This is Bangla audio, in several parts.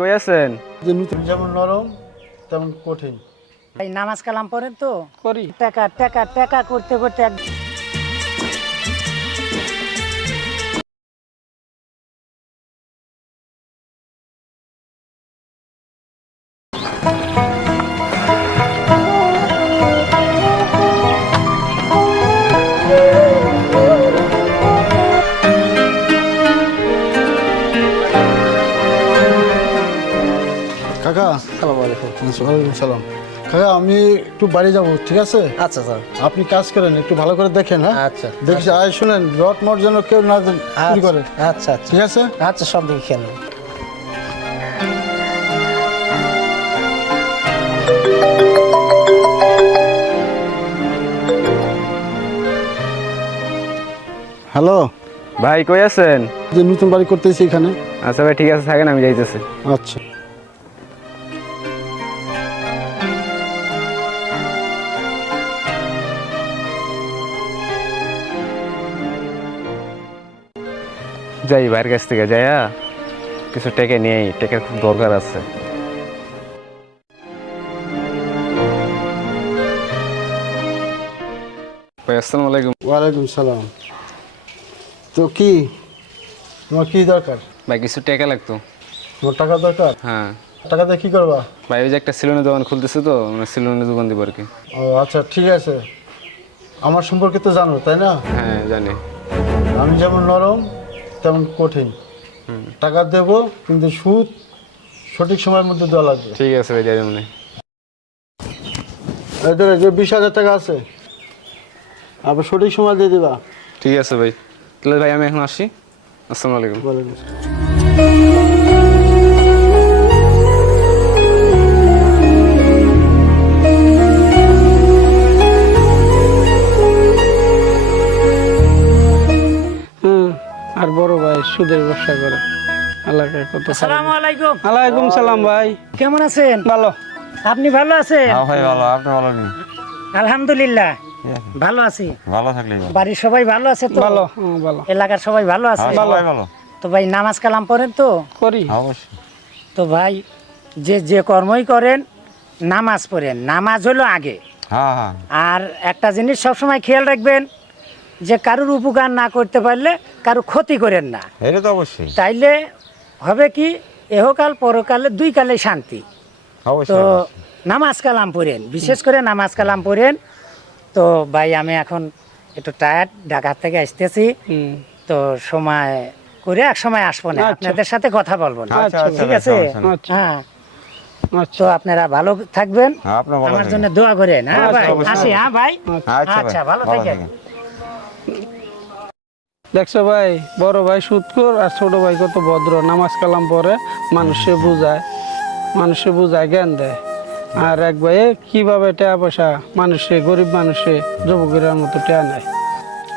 কই আছেন? যে নতুন যেমন নরম তেমন কঠিন। এই নামাজ কালাম পড়েন তো করি। টাকা টাকা টাকা করতে করতে কাকা আসসালামু আলাইকুম। ওয়ালাইকুম সালাম। কাকা আমি একটু বাড়ি যাব, ঠিক আছে? আচ্ছা স্যার। আপনি কাজ করেন, একটু ভালো করে দেখেন। হ্যাঁ আচ্ছা দেখছি আয় শুনেন, রড মট যেন কেউ না চুরি করে। আচ্ছা আচ্ছা ঠিক আছে? আচ্ছা, সব দিকে খেয়াল। হ্যালো ভাই কই আছেন? যে নতুন বাড়ি করতেছি এখানে। আচ্ছা ভাই ঠিক আছে, থাকেন, আমি যাইতেছি। আচ্ছা যাই ভাইয়ের কাছ থেকে যাইয়া কিছু টেকে নিয়ে, টেকের খুব দরকার আছে। ভাই আসসালামু আলাইকুম। ওয়ালাইকুম সালাম। তো কি তোমার কি দরকার? ভাই কিছু টেকা লাগতো। তোমার টাকা দরকার? হ্যাঁ টাকা দিয়ে কি করবা? ভাই ওই যে একটা সেলুনের দোকান খুলতেছে, তো মানে সেলুনের দোকান দিব আর কি। ও আচ্ছা ঠিক আছে। আমার সম্পর্কে তো জানো তাই না? হ্যাঁ জানি। আমি যেমন নরম তেমন কঠিন। টাকা দেবো কিন্তু সুদ সঠিক সময়ের মধ্যে দেওয়া লাগবে। ঠিক আছে ভাই, যাই মনে। এদের যে 20,000 টাকা আছে, আবার সঠিক সময় দিয়ে দিবা। ঠিক আছে ভাই, তাহলে ভাই আমি এখন আসি। আসসালামু আলাইকুম। ওয়ালাইকুম আসসালাম। আর বড় ভাই সুদের ব্যবসা করে। আল্লাহকে কত আসসালামু আলাইকুম। ওয়ালাইকুম সালাম ভাই। কেমন আছেন? ভালো। আপনি ভালো আছেন? ভাই ভালো, আপনি ভালো নেই? আলহামদুলিল্লাহ ভালো আছি। ভালো থাকলেই ভালো। বাড়ির সবাই ভালো আছে তো? ভালো ভালো এলাকার সবাই ভালো আছে? হ্যাঁ, সবাই ভালো। তো ভাই নামাজ কালাম পড়েন তো? করি। অবশ্যই। তো ভাই যে যে কর্মই করেন নামাজ পড়েন, নামাজ হলো আগে। হ্যাঁ হ্যাঁ। আর একটা জিনিস সবসময় খেয়াল রাখবেন যে কারোর উপকার না করতে পারলে কারো ক্ষতি করেন না, এটা তো অবশ্যই। তাইলে হবে কি এহকাল পরকালে দুই কালে শান্তি। তো অবশ্যই। নামাজ কালাম পড়েন, বিশেষ করে নামাজ কালাম পড়েন। তো ভাই আমি এখন একটু টায়ার্ড, ঢাকা থেকে আসতেছি, তো সময় করে এক সময় আসবো না, আচ্ছা। আপনাদের সাথে কথা বলবো না, আচ্ছা, আচ্ছা, ঠিক আছে? আচ্ছা। হ্যাঁ, আচ্ছা তো আপনারা ভালো থাকবেন, হ্যাঁ, আপনার ভালো আমার থাকবেন। জন্য দোয়া করেন। হ্যাঁ আচ্ছা, ভাই, অবশ্যই। আসি। হ্যাঁ ভাই, আচ্ছা ভাই, আচ্ছা ভালো থাকেন। দেখছো ভাই, বড় ভাই সুদখোর আর ছোট ভাই কত ভদ্র, নামাজ কালাম পড়ে, মানুষে বুঝায় জ্ঞান দেয়। আর এক ভাই কিভাবে টাকা পয়সা মানুষে, গরিব মানুষে যুবকের মতো টাকা নেয়।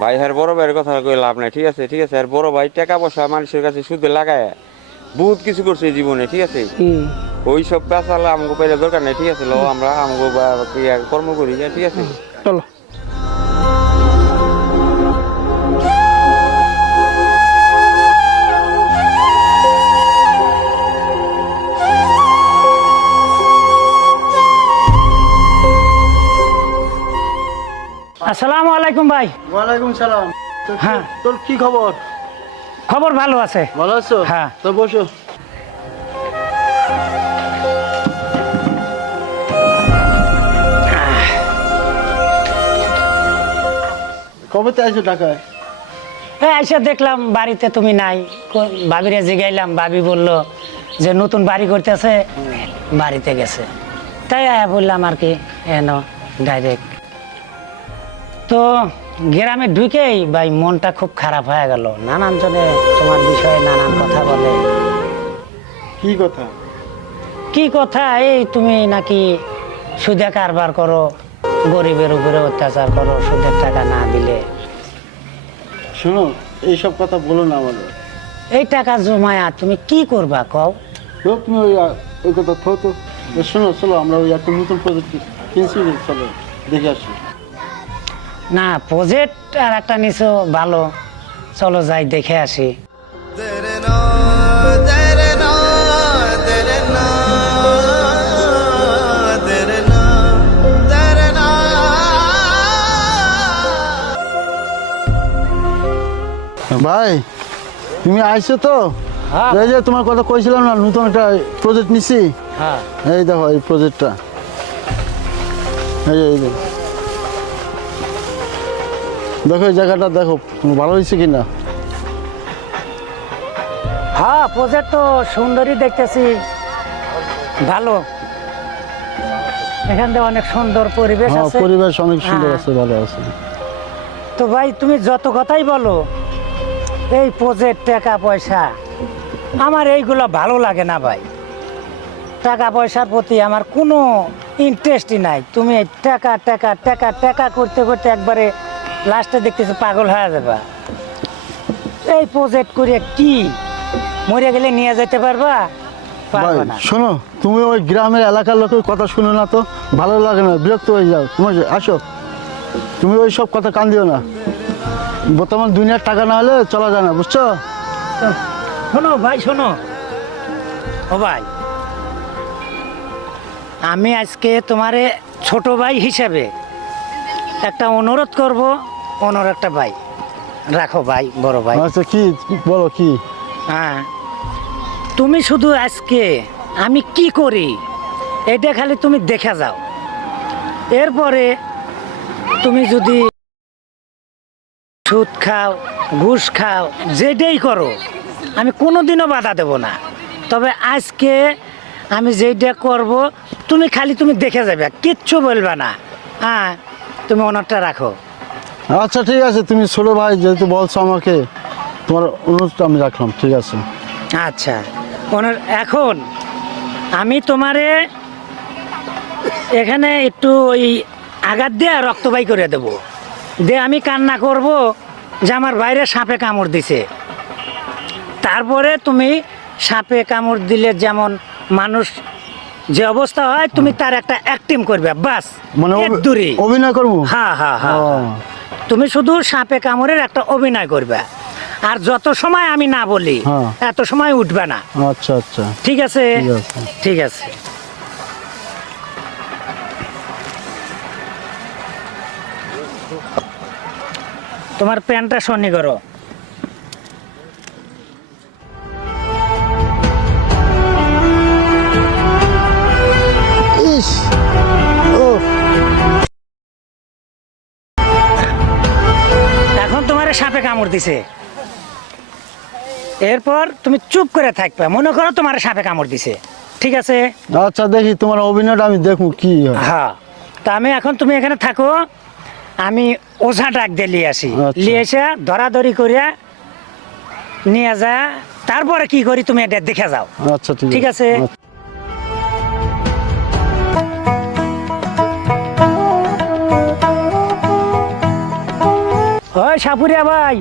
ভাই হ্যাঁ, বড় ভাইয়ের কথা কই লাভ নাই, ঠিক আছে? ঠিক আছে, আর বড় ভাই টাকা পয়সা মানুষের কাছে সুদে লাগায় বহুত কিছু করছে জীবনে, ঠিক আছে? ওই সব পেশালে আমাকে পাইলে দরকার নেই, ঠিক আছে? লো আমরা আমাকে কর্ম করি, ঠিক আছে? চলো। আসসালামু আলাইকুম ভাই। ওয়ালাইকুম সালাম। হ্যাঁ। তোর কি খবর? খবর ভালো আছে। ভালো আছো? হ্যাঁ। তো বসো। কবে তো আইছো ঢাকায়? হ্যাঁ, এসে দেখলাম বাড়িতে তুমি নাই, ভাবিরে জিগাইলাম, ভাবি বলল যে নতুন বাড়ি করতেছে, বাড়িতে গেছে, তাই আয়া বললাম আর কি এনো ডাইরেক্ট। তো গ্রামে ঢুকেই ভাই মনটা খুব খারাপ হয়ে গেল, নানান জনে তোমার বিষয়ে নানান কথা বলে। কি কথা? কি কথা? এই তুমি নাকি সুদে কারবার করো, গরিবের উপরে অত্যাচার করো, সুদের টাকা না দিলে। শোনো, এইসব কথা বলো না আমাদের। এই টাকা জমায়া তুমি কি করবা কও? তো তুমি ওই কথা থো তো। শোনো, চলো আমরা ওই একটা নতুন প্রজেক্ট কিনছি, চলো দেখে আসি। না, প্রজেক্ট আর একটা নিছো ভালো, চলো যাই দেখে আসি। ভাই তুমি আইছো তো? হ্যাঁ। এই যে তোমার কথা কইছিলাম না, নতুন একটা প্রজেক্ট নিছি। হ্যাঁ এই দেখো এই প্রজেক্টটা, এই যে দেখো এই জায়গাটা দেখো ভালো হয়েছে কিনা। হ্যাঁ প্রজেক্ট তো সুন্দরই দেখতেছি, ভালো। এখান থেকে অনেক সুন্দর পরিবেশ হ্যাঁ আছে। পরিবেশ অনেক সুন্দর হ্যাঁ। আছে, ভালো আছে। তো ভাই তুমি যত কথাই বলো, এই প্রজেক্ট টাকা পয়সা আমার এইগুলো ভালো লাগে না ভাই। টাকা পয়সার প্রতি আমার কোনো ইন্টারেস্টই নাই। তুমি এই টাকা টাকা টাকা টাকা করতে করতে একবারে লাস্টে দেখতেছি পাগল হয়ে যাবা। এই প্রজেক্ট করে কি মরে গেলে নিয়ে যেতে পারবা? ভাই পারবা না। শোনো, তুমি ওই গ্রামের এলাকার লোকের কথা শুনো না তো, ভালো লাগে না, বিরক্ত হয়ে যাও। তোমার আসো, তুমি ওই সব কথা কান দিও না। বর্তমান দুনিয়ার টাকা না হলে চলা যায় না, বুঝছো? তো শোনো ভাই, শোনো ও ভাই, আমি আজকে তোমারে ছোট ভাই হিসেবে একটা অনুরোধ করব। অনুরোধটা ভাই রাখো ভাই, বড় ভাই। আচ্ছা কি বলো, কি? হ্যাঁ, তুমি শুধু আজকে আমি কি করি এটা খালি তুমি দেখে যাও। এরপরে তুমি যদি সুদ খাও, ঘুষ খাও, যেটাই করো, আমি কোনোদিনও বাধা দেব না। তবে আজকে আমি যেটা করব তুমি খালি তুমি দেখে যাবে, কিচ্ছু বলবে না। হ্যাঁ, তুমি অনারটা রাখো। আচ্ছা ঠিক আছে, তুমি ছোট ভাই যেহেতু বলছো আমাকে, তোমার অনুরোধটা আমি রাখলাম, ঠিক আছে। আচ্ছা ওনার এখন আমি তোমারে এখানে একটু ওই আঘাত দিয়ে রক্ত বাই করে দেব, দিয়ে আমি কান্না করব যে আমার বাইরে সাপে কামড় দিছে। তারপরে তুমি সাপে কামড় দিলে যেমন মানুষ যে অবস্থা হয়, তুমি তার একটা অ্যাক্টিং করবে, বাস মানে এর দূরে। অভিনয় করবো? হ্যাঁ হ্যাঁ হ্যাঁ, ও। তুমি শুধু সাপে কামড়ের একটা অভিনয় করবে, আর যত সময় আমি না বলি হ্যাঁ। এত সময় উঠবে না। আচ্ছা আচ্ছা ঠিক আছে? ঠিক আছে। ঠিক আছে। তোমার প্যান্টটা শনি করো। ইস, ও এখন তোমার সাপে কামড় দিছে, এরপর তুমি চুপ করে থাকবে, মনে করো তোমার সাপে কামড় দিছে। ঠিক আছে? আচ্ছা দেখি তোমার অভিনয়টা আমি দেখবো কি হয়। হ্যাঁ, তা আমি এখন তুমি এখানে থাকো, আমি ওঝা ডাক দিয়ে নিয়ে আসি। আচ্ছা। নিয়ে এসে ধরাধরি করিয়া নিয়ে যা, তারপরে কি করি তুমি এটা দেখে যাও। আচ্ছা ঠিক আছে? আচ্ছা। ওই সাপুরিয়া ভাই,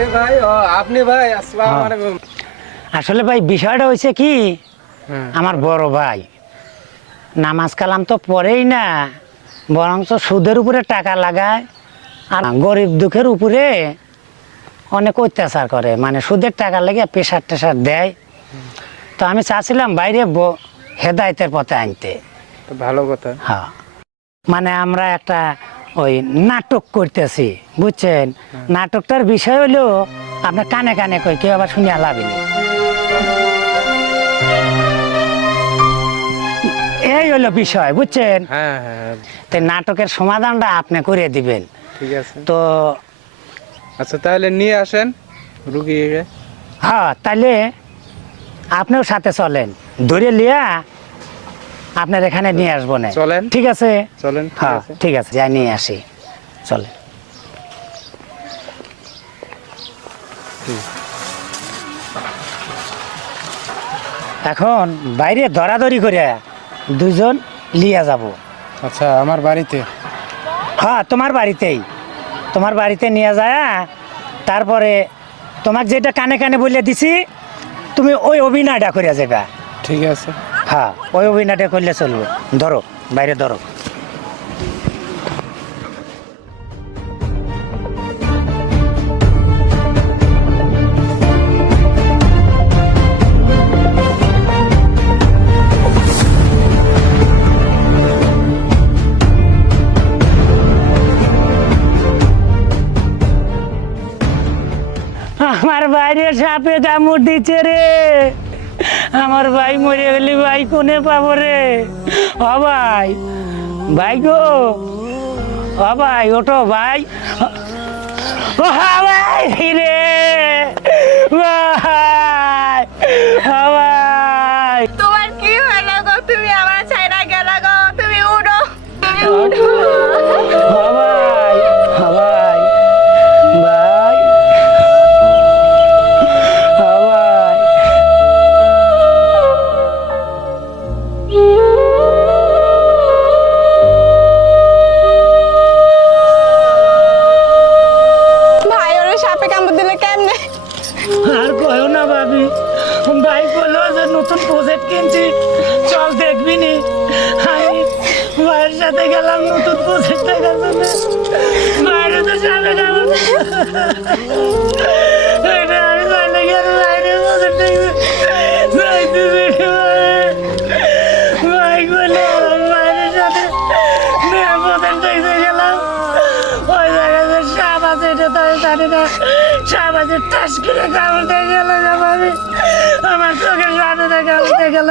এ ভাই, ও আপনি ভাই, আসসালামু আলাইকুম। আসলে ভাই বিষয়টা হয়েছে কি, হ্যাঁ। আমার বড় ভাই নামাজ কালাম তো পড়েই না, বরঞ্চ সুদের উপরে টাকা লাগায় আর গরিব দুঃখের উপরে অনেক অত্যাচার করে, মানে সুদের টাকা লেগে প্রেশার টেশার দেয়। তো আমি চাচ্ছিলাম বাইরে হেদায়েতের পথে আনতে। তো ভালো কথা। হ্যাঁ, মানে আমরা একটা ওই নাটক করতেছি, বুঝছেন? নাটকটার বিষয় হলো আপনার কানে কানে কই, কেউ আবার শুনে লাভিনি। এই হলো বিষয়, বুঝছেন? হ্যাঁ হ্যাঁ, তো নাটকের সমাধানটা আপনি করে দিবেন। ঠিক আছে। তো আচ্ছা তাহলে নিয়ে আসেন রুগীকে। হ্যাঁ, তাহলে আপনিও সাথে চলেন, ধরে লিয়া আপনার এখানে নিয়ে আসবো না। চলেন। ঠিক আছে? চলেন, ঠিক হ্যাঁ আছে। ঠিক আছে, যাই নিয়ে আসি, চলেন। এখন বাইরে ধরাধরি করে দুজন লিয়া যাব। আচ্ছা, আমার বাড়িতে? হ্যাঁ, তোমার বাড়িতেই, তোমার বাড়িতে নিয়ে যায়। তারপরে তোমাকে যেটা কানে কানে বলে দিছি, তুমি ওই অভিনয়টা করে যাবে। ঠিক আছে। হ্যাঁ, ওই অভিনয়টা করলে চলবে। ধরো, বাইরে ধরো। বাইরে সাপে কামড় দিচ্ছে রে, আমার ভাই মরে গেলি ভাই কোনে পাবো রে? ও ভাই, ভাই গো, ও ভাই ওঠো ভাই, ও ভাই রে ভাই, ও ভাই। তোমার কি হলো গো? তুমি আমার ছাইরা গেলা গো, তুমি উঠো, তুমি উঠো। ও ভাই, ও ভাই, ভাই, ও ভাই। ভাই ওরে সাপে কামড় দিলে কেমনে? আর কয়ো না ভাবি, ভাই বললো যে নতুন প্রজেক্ট কিনছি, চল দেখবি নি। আমি ভাইয়ের সাথে গেলাম নতুন প্রজেক্ট দেখার জন্য, বাইরে তো যাবে না। এটা আমি চলে গেলে বাইরে প্রজেক্ট ভাই বললো বাইরের সাথে প্রজেক্ট দেখতে গেলাম, ওই জায়গায় সাপ আছে, এটা তো আমি জানি না। সাপ আছে, টাস করে কামড়তে গেল না ভাবি, আমার চোখের সামনে কামড়তে গেল,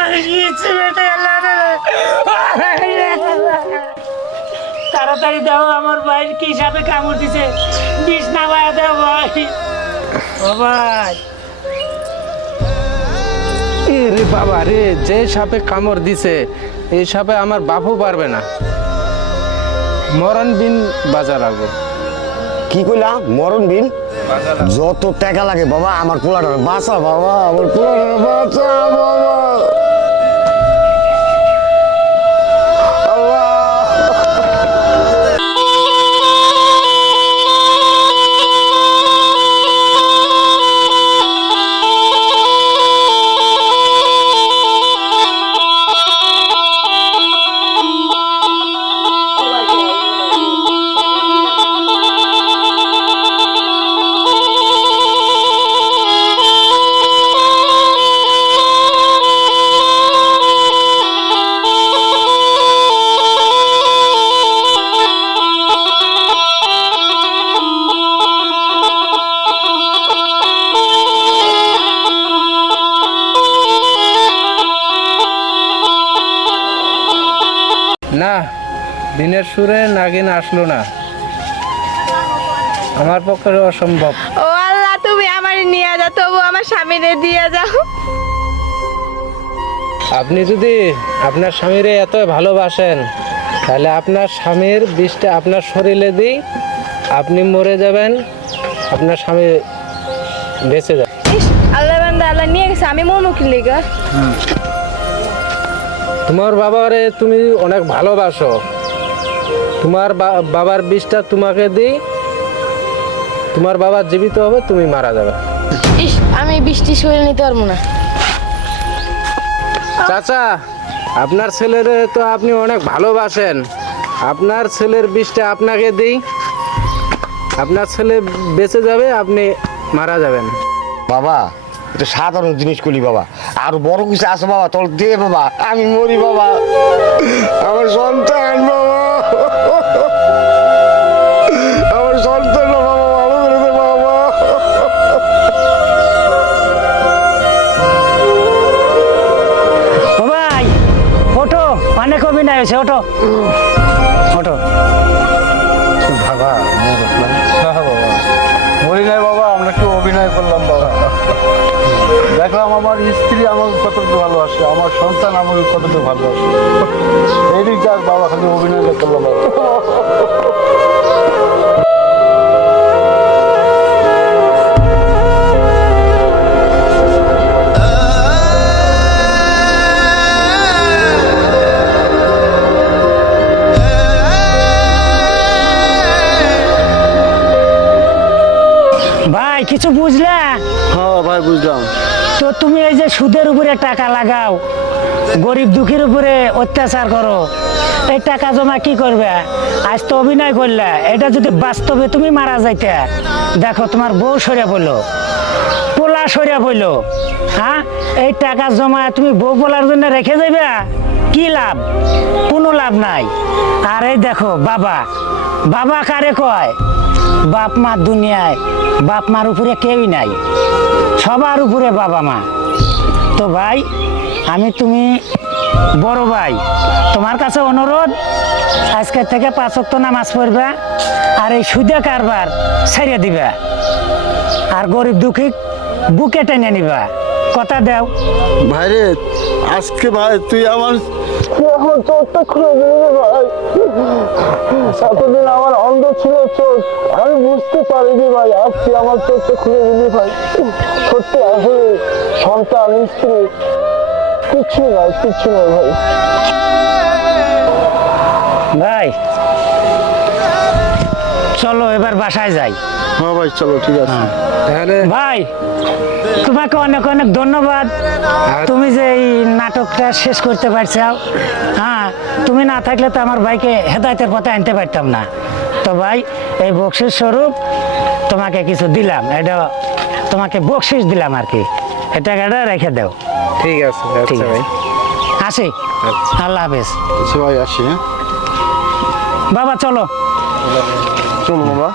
আমি কিচ্ছু বেঁচে গেলাম না। তাড়াতাড়ি দাও, আমার ভাই কি সাপে কামড় দিছে, বিষ নামায় দাও ভাই। ও ভাই, এ রে বাবা রে, যে সাপে কামড় দিছে এই সাপে আমার বাপও পারবে না, মরণ বিন বাজার লাগবে। কি কইলা? মরণ বিন? যত টাকা লাগে বাবা আমার পোলাটার বাঁচা, বাবা আমার পোলাটার বাঁচা বাবা। না, দিনের সুরে নাগিন আসলো না, আমার পক্ষে অসম্ভব। ও আল্লাহ, তুমি আমার নিয়ে যাও, তবু আমার স্বামীরে দিয়ে যাও। আপনি যদি আপনার স্বামীরে এত ভালোবাসেন তাহলে আপনার স্বামীর বিষটা আপনার শরীরে দিই, আপনি মরে যাবেন, আপনার স্বামী বেঁচে যাবে। ইস, আল্লাহ বান্দা আল্লাহ নিয়ে গেছে, আমি মরমু কি লিগা? তোমার বাবারে তুমি অনেক ভালোবাসো, তোমার বাবার বিষটা তোমাকে দিই, তোমার বাবা জীবিত হবে, তুমি মারা যাবে। ইস, আমি বৃষ্টি শরীর নিতে পারবো না। চাচা, আপনার ছেলের তো আপনি অনেক ভালোবাসেন, আপনার ছেলের বিষটা আপনাকে দিই, আপনার ছেলে বেঁচে যাবে, আপনি মারা যাবেন। বাবা এটা সাধারণ জিনিস করি বাবা, আর বড় কিছু আছে বাবা, তোর দে বাবা, আমি মরি বাবা, আমার সন্তান বাবা, আমার সন্তান বাবা, ভালো করে দে বাবা। ও ভাই ওঠো, অনেক অভিনয় হয়েছে, ওঠো ওঠো। বাবা মরি নাই বাবা, আমরা কি অভিনয় করলাম বাবা? দেখলাম আমার স্ত্রী আমাকে কতটুকু ভালোবাসে, আমার সন্তান আমাকে কতটুকু ভালোবাসে, এই দিক যাক বাবা, খালি অভিনয় করলাম বাবা। ভাই কিছু বুঝলা? হ্যাঁ ভাই বুঝলাম। তো তুমি এই যে সুদের উপরে টাকা লাগাও, গরিব দুঃখীর উপরে অত্যাচার করো, এই টাকা জমা কি করবে? আজ তো অভিনয় করলে, এটা যদি বাস্তবে তুমি মারা যাইতে, দেখো তোমার বউ সরিয়া পড়লো, পোলা সরিয়া পড়লো, হ্যাঁ এই টাকা জমা তুমি বউ পোলার জন্য রেখে যাবে, কি লাভ? কোনো লাভ নাই। আর এই দেখো বাবা, বাবা কারে কয়? বাপ মা দুনিয়ায় বাপ মার উপরে কেউই নাই, সবার উপরে বাবা মা। তো ভাই আমি তুমি বড় ভাই, তোমার কাছে অনুরোধ আজকে থেকে 5 ওয়াক্ত নামাজ পড়বা আর এই সুদে কারবার ছেড়ে দিবা আর গরিব দুঃখী বুকে টেনে নিবা, কথা দাও। ভাইরে আজকে ভাই তুই আমার এখন চোখটা খুলে দিলি রে ভাই। এতদিন আমার অন্ধ ছিল চোখ, আমি বুঝতে পারিনি ভাই, আজকে আমার চোখটা খুলে দিলি ভাই। সত্যি আসলে সন্তান স্ত্রী কিচ্ছু নাই ভাই। ভাই চলো এবার বাসায় যাই। হ্যাঁ ভাই চলো ঠিক আছে। তাহলে ভাই তোমাকে অনেক অনেক ধন্যবাদ, তুমি যে এই নাটকটা শেষ করতে পারছো। হ্যাঁ তুমি না থাকলে তো আমার ভাইকে হেদায়েতের পথে আনতে পারতাম না। তো ভাই এই বকশিস স্বরূপ তোমাকে কিছু দিলাম, এটা তোমাকে বকশিস দিলাম আর কি, এটা টাকাটা রেখে দাও। ঠিক আছে, ঠিক আচ্ছা আছে, ভাই। আসি, আল্লাহ হাফেজ। আচ্ছা ভাই আসি। হ্যাঁ বাবা চলো। চলো বাবা।